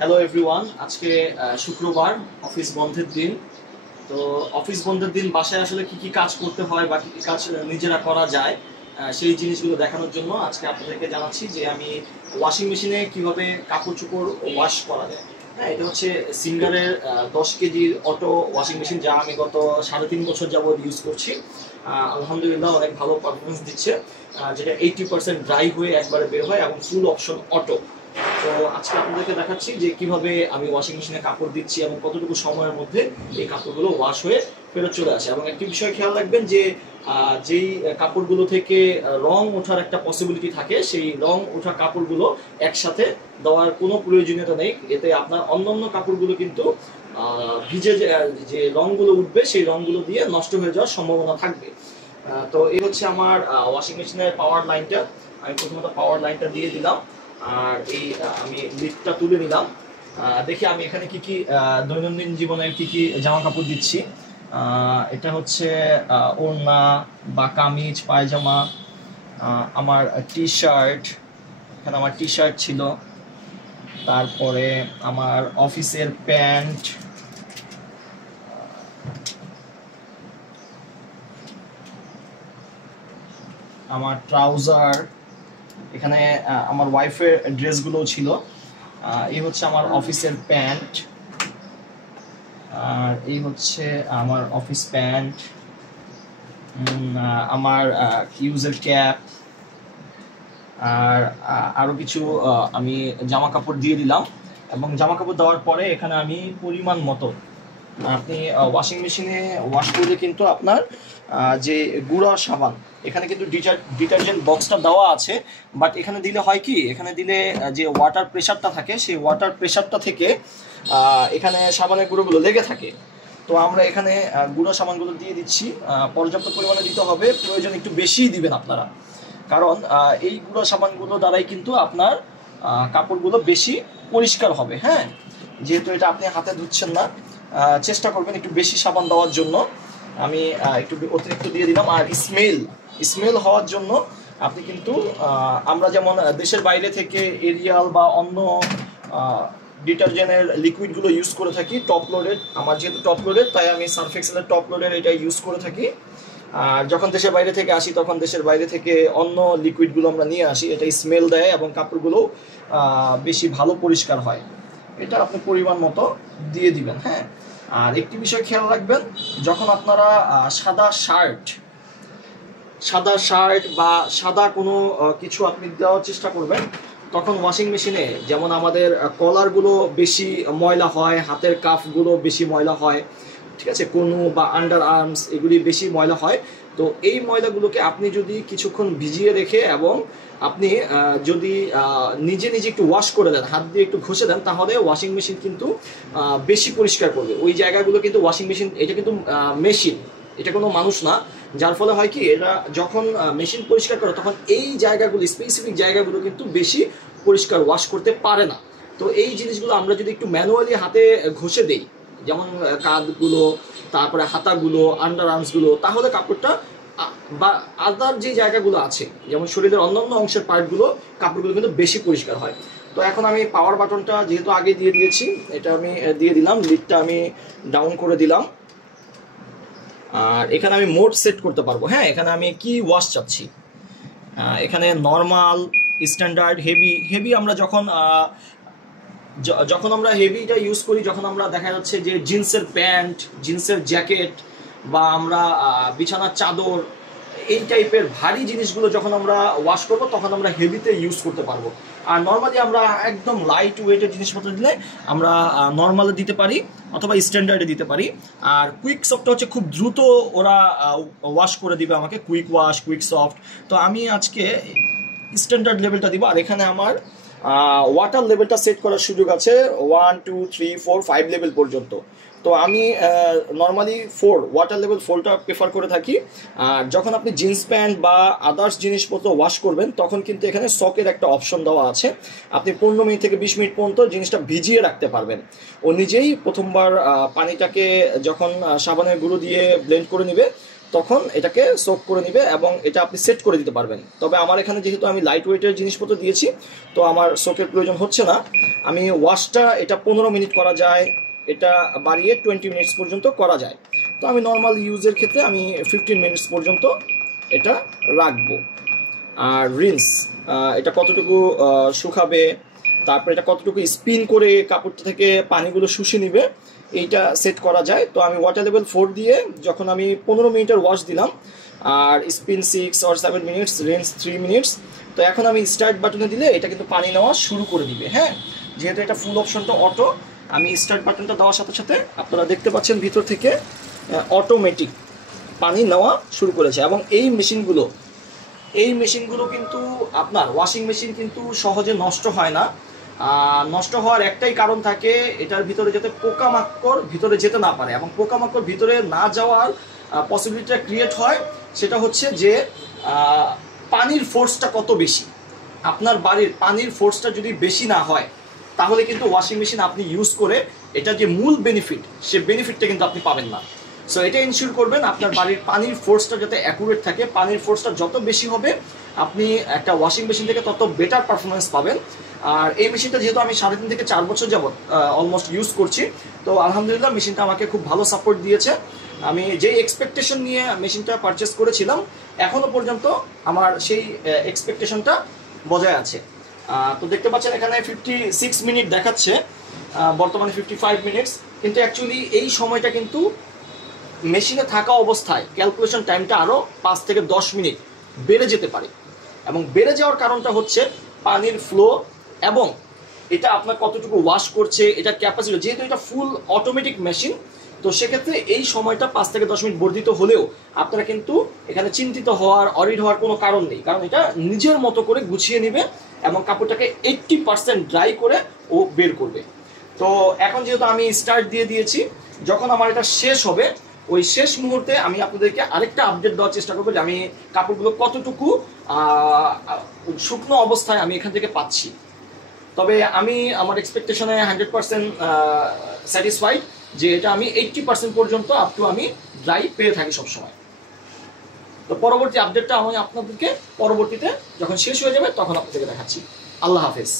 Hello everyone, আজকে শুক্রবার, office বন্ধের দিন। তো অফিস বন্ধের দিন বাসায় আসলে কি কি কাজ করতে হয় বা কি কি কাজ নিজেরা করা যায়, সেই জিনিসগুলো দেখানোর জন্য আজকে আপনাদেরকে জানাচ্ছি যে আমি ওয়াশিং মেশিনে কিভাবে কাপড় চোপড় ওয়াশ করা যায়। হ্যাঁ, এটা হচ্ছে সিঙ্গারের 10 কেজির অটো ওয়াশিং মেশিন, যা আমি গত 3.5 বছর যাবৎ ইউজ করছি। আলহামদুলিল্লাহ অনেক ভালো পারফরমেন্স দিচ্ছে, যেটা 80% ড্রাই হয়ে একবারে বের হয় এবং ফুল অপশন অটো। তো আজকে আপনাদেরকে দেখাচ্ছি যে কিভাবে আমি ওয়াশিং মেশিনে কাপড় দিচ্ছি এবং কতটুকু সময়ের মধ্যে এই কাপড়গুলো ওয়াশ হয়ে ফেরত চলে আসে। এবং একটি বিষয় খেয়াল রাখবেন যে যেই কাপড়গুলো থেকে রং ওঠার একটা পসিবিলিটি থাকে, সেই রং ওঠা কাপড়গুলো একসাথে দেওয়ার কোনো প্রয়োজনীয়তা নেই। এতে আপনার অন্যান্য কাপড়গুলো কিন্তু ভিজে যে রংগুলো উঠবে সেই রংগুলো দিয়ে নষ্ট হয়ে যাওয়ার সম্ভাবনা থাকবে। তো এই হচ্ছে আমার ওয়াশিং মেশিনের পাওয়ার লাইনটা। আমি প্রথমত পাওয়ার লাইনটা দিয়ে দিলাম, আর এই আমি লিডটা তুলে নিলাম। দেখি আমি এখানে কি কি দৈনন্দিন জীবনের কি কি জামা কাপড় দিচ্ছি। এটা হচ্ছে ওড়না বা কামিজ, পায়জামা, আমার টি শার্ট, এখানে আমার টি শার্ট ছিল, তারপরে আমার অফিসের প্যান্ট, আমার ট্রাউজার, এখানে আমার ওয়াইফের ড্রেসগুলো ছিল। এই হচ্ছে আমার অফিসের প্যান্ট, আর এই হচ্ছে আমার অফিস প্যান্ট, আমার ইউজের ক্যাপ, আর আরও কিছু আমি জামা কাপড় দিয়ে দিলাম। এবং জামা কাপড় দেওয়ার পরে এখানে আমি পরিমাণ মতো, আপনি ওয়াশিং মেশিনে ওয়াশ করলে কিন্তু আপনার যে গুঁড়া সাবান, এখানে কিন্তু ডিটারজেন্ট বক্সটা দেওয়া আছে, বাট এখানে দিলে হয় কি, এখানে দিলে যে ওয়াটার প্রেশারটা থাকে সেই ওয়াটার প্রেশারটা থেকে এখানে সাবানের গুঁড়োগুলো লেগে থাকে। তো আমরা এখানে গুঁড়ো সাবানগুলো দিয়ে দিচ্ছি, পর্যাপ্ত পরিমাণে দিতে হবে, প্রয়োজন একটু বেশিই দিবেন আপনারা, কারণ এই গুঁড়ো সাবানগুলো দ্বারাই কিন্তু আপনার কাপড়গুলো বেশি পরিষ্কার হবে। হ্যাঁ, যেহেতু এটা আপনি হাতে ধুচ্ছেন না, চেষ্টা করবেন একটু বেশি সাবান দেওয়ার জন্য। আমি একটু অতিরিক্ত দিয়ে দিলাম। আর স্মেল হওয়ার জন্য আপনি কিন্তু আমরা যেমন দেশের বাইরে থেকে এরিয়াল বা অন্য ডিটারজেন্টের লিকুইডগুলো ইউজ করে থাকি টপ লোডেড, আমার যেহেতু টপ লোডেড তাই আমি সার্ফ এক্সেলের টপ লোডের এটা ইউজ করে থাকি। আর যখন দেশের বাইরে থেকে আসি তখন দেশের বাইরে থেকে অন্য লিকুইডগুলো আমরা নিয়ে আসি, এটা স্মেল দেয় এবং কাপড়গুলো বেশি ভালো পরিষ্কার হয়। এটা আপনি পরিমাণ মতো দিয়ে দিবেন। হ্যাঁ, আর একটি বিষয় খেয়াল রাখবেন, যখন আপনারা সাদা শার্ট বা সাদা কোনো কিছু আপনি দেওয়ার চেষ্টা করবেন, তখন ওয়াশিং মেশিনে যেমন আমাদের কলারগুলো বেশি ময়লা হয়, হাতের কাফগুলো বেশি ময়লা হয়, ঠিক আছে, কোনো বা আন্ডার আর্মস এগুলি বেশি ময়লা হয়। তো এই ময়লাগুলোকে আপনি যদি কিছুক্ষণ ভিজিয়ে রেখে এবং আপনি যদি নিজে নিজে একটু ওয়াশ করে দেন, হাত দিয়ে একটু ঘষে দেন, তাহলে ওয়াশিং মেশিন কিন্তু বেশি পরিষ্কার করবে ওই জায়গাগুলো। কিন্তু ওয়াশিং মেশিন এটা কিন্তু মেশিন, এটা কোনো মানুষ না। যার ফলে হয় কি, এটা যখন মেশিন পরিষ্কার করে তখন এই জায়গাগুলো, স্পেসিফিক জায়গাগুলো কিন্তু বেশি পরিষ্কার ওয়াশ করতে পারে না। তো এই জিনিসগুলো আমরা যদি একটু ম্যানুয়ালি হাতে ঘষে দেই, যেমন কাঁধগুলো, তারপরে হাতাগুলো, আন্ডার আর্মসগুলো, তাহলে কাপড়টা বা আদার যে জায়গাগুলো আছে যেমন শরীরের অন্যান্য অংশের পার্টগুলো, কাপড়গুলো কিন্তু বেশি পরিষ্কার হয়। তো এখন আমি পাওয়ার বাটনটা যেহেতু আগে দিয়ে দিয়েছি, এটা আমি দিয়ে দিলাম, লিডটা আমি ডাউন করে দিলাম। আর এখানে আমি মোড সেট করতে পারবো। হ্যাঁ, এখানে আমি কি ওয়াশ চাচ্ছি, এখানে নর্মাল, স্ট্যান্ডার্ড, হেভি আমরা যখন আমরা হেভিটা ইউজ করি, যখন আমরা দেখা যাচ্ছে যে জিন্সের প্যান্ট, জিন্সের জ্যাকেট বা আমরা বিছানার চাদর, এই টাইপের ভারী জিনিসগুলো যখন আমরা ওয়াশ করব তখন আমরা হেভিতে ইউজ করতে পারবো। আর নর্মালি আমরা একদম লাইট ওয়েটের জিনিসপত্র দিলে আমরা নর্মালে দিতে পারি অথবা স্ট্যান্ডার্ডে দিতে পারি। আর কুইক সফটটা হচ্ছে খুব দ্রুত ওরা ওয়াশ করে দিবে আমাকে, কুইক ওয়াশ, কুইক সফট। তো আমি আজকে স্ট্যান্ডার্ড লেভেলটা দিব। আর এখানে আমার ওয়াটার লেভেলটা সেট করার সুযোগ আছে 1 2 3 4 5 লেভেল পর্যন্ত। তো আমি নর্মালি ওয়াটার লেভেল 4টা প্রেফার করে থাকি। আর যখন আপনি জিন্স প্যান্ট বা আদার্স জিনিসপত্র ওয়াশ করবেন তখন কিন্তু এখানে সকের একটা অপশন দেওয়া আছে, আপনি 15 মিনিট থেকে 20 মিনিট পর্যন্ত জিনিসটা ভিজিয়ে রাখতে পারবেন। ও নিজেই প্রথমবার পানিটাকে যখন সাবানের গুঁড়ো দিয়ে ব্লেন্ড করে নেবে তখন এটাকে সোক করে নিবে এবং এটা আপনি সেট করে দিতে পারবেন। তবে আমার এখানে যেহেতু আমি লাইট ওয়েটের জিনিসপত্র দিয়েছি, তো আমার সোকের প্রয়োজন হচ্ছে না। আমি ওয়াশটা এটা 15 মিনিট করা যায়, এটা বাড়িয়ে 20 মিনিটস পর্যন্ত করা যায়। তো আমি নর্মাল ইউজের ক্ষেত্রে আমি 15 মিনিটস পর্যন্ত এটা রাখবো। আর রিন্স, এটা কতটুকু শুকাবে, তারপরে এটা কতটুকু স্পিন করে কাপড়টা থেকে পানিগুলো শুষে নিবে, এইটা সেট করা যায়। তো আমি ওয়াটার লেভেল 4 দিয়ে যখন আমি 15 মিনিটের ওয়াশ দিলাম, আর spin 6 or 7 minutes, rinse 3 minutes, তো এখন আমি স্টার্ট বাটনে দিলে এটা কিন্তু পানি নেওয়া শুরু করে দিবে। হ্যাঁ, যেহেতু এটা ফুল অপশনটা অটো, আমি স্টার্ট বাটনটা দেওয়ার সাথে সাথে আপনারা দেখতে পাচ্ছেন ভিতর থেকে অটোমেটিক পানি নেওয়া শুরু করেছে। এবং এই মেশিনগুলো কিন্তু আপনার ওয়াশিং মেশিন কিন্তু সহজে নষ্ট হয় না। নষ্ট হওয়ার একটাই কারণ থাকে, এটার ভিতরে যাতে পোকামাকড় ভিতরে যেতে না পারে, এবং পোকামাকড় ভিতরে না যাওয়ার পসিবিলিটিটা ক্রিয়েট হয়। সেটা হচ্ছে যে পানির ফোর্সটা কত বেশি, আপনার বাড়ির পানির ফোর্সটা যদি বেশি না হয়, তাহলে কিন্তু ওয়াশিং মেশিন আপনি ইউজ করে এটা যে মূল বেনিফিট, সে বেনিফিটটা কিন্তু আপনি পাবেন না। সো এটা ইনশিওর করবেন আপনার বাড়ির পানির ফোর্সটা যাতে অ্যাকুরেট থাকে। পানির ফোর্সটা যত বেশি হবে, আপনি একটা ওয়াশিং মেশিন থেকে তত বেটার পারফরমেন্স পাবেন। আর এই মেশিনটা যেহেতু আমি 3.5 থেকে 4 বছর যাবত অলমোস্ট ইউজ করছি, তো আলহামদুলিল্লাহ মেশিনটা আমাকে খুব ভালো সাপোর্ট দিয়েছে। আমি যে এক্সপেকটেশন নিয়ে মেশিনটা পারচেস করেছিলাম, এখনো পর্যন্ত আমার সেই এক্সপেকটেশনটা বজায় আছে। তো দেখতে পাচ্ছেন এখানে 56 মিনিট দেখাচ্ছে, বর্তমানে 55 মিনিটস, কিন্তু অ্যাকচুয়ালি এই সময়টা কিন্তু মেশিনে থাকা অবস্থায় ক্যালকুলেশন টাইমটা আরও 5 থেকে 10 মিনিট বেড়ে যেতে পারে। এবং বেড়ে যাওয়ার কারণটা হচ্ছে পানির ফ্লো এবং এটা আপনার কতটুকু ওয়াশ করছে, এটা ক্যাপাসিটি, যেহেতু এটা ফুল অটোমেটিক মেশিন, তো সেক্ষেত্রে এই সময়টা 5 থেকে 10 মিনিট বর্ধিত হলেও আপনারা কিন্তু এখানে চিন্তিত হওয়ার, অরিড হওয়ার কোনো কারণ নেই, কারণ এটা নিজের মতো করে গুছিয়ে নেবে এবং কাপড়টাকে 80% ড্রাই করে ও বের করবে। তো এখন যেহেতু আমি স্টার্ট দিয়ে দিয়েছি, যখন আমার এটা শেষ হবে, ওই শেষ মুহূর্তে আমি আপনাদেরকে আরেকটা আপডেট দেওয়ার চেষ্টা করবো যে আমি কাপড়গুলো কতটুকু শুকনো অবস্থায় আমি এখান থেকে পাচ্ছি। তবে আমি আমার এক্সপেকটেশনে 100% স্যাটিসফাইড যে এটা আমি 80% পর্যন্ত আপ টু আমি ড্রাই পেয়ে থাকি সবসময়। তো পরবর্তী আপডেটটা আমি আপনাদেরকে পরবর্তীতে যখন শেষ হয়ে যাবে তখন আপনাদেরকে দেখাচ্ছি। আল্লাহ হাফেজ।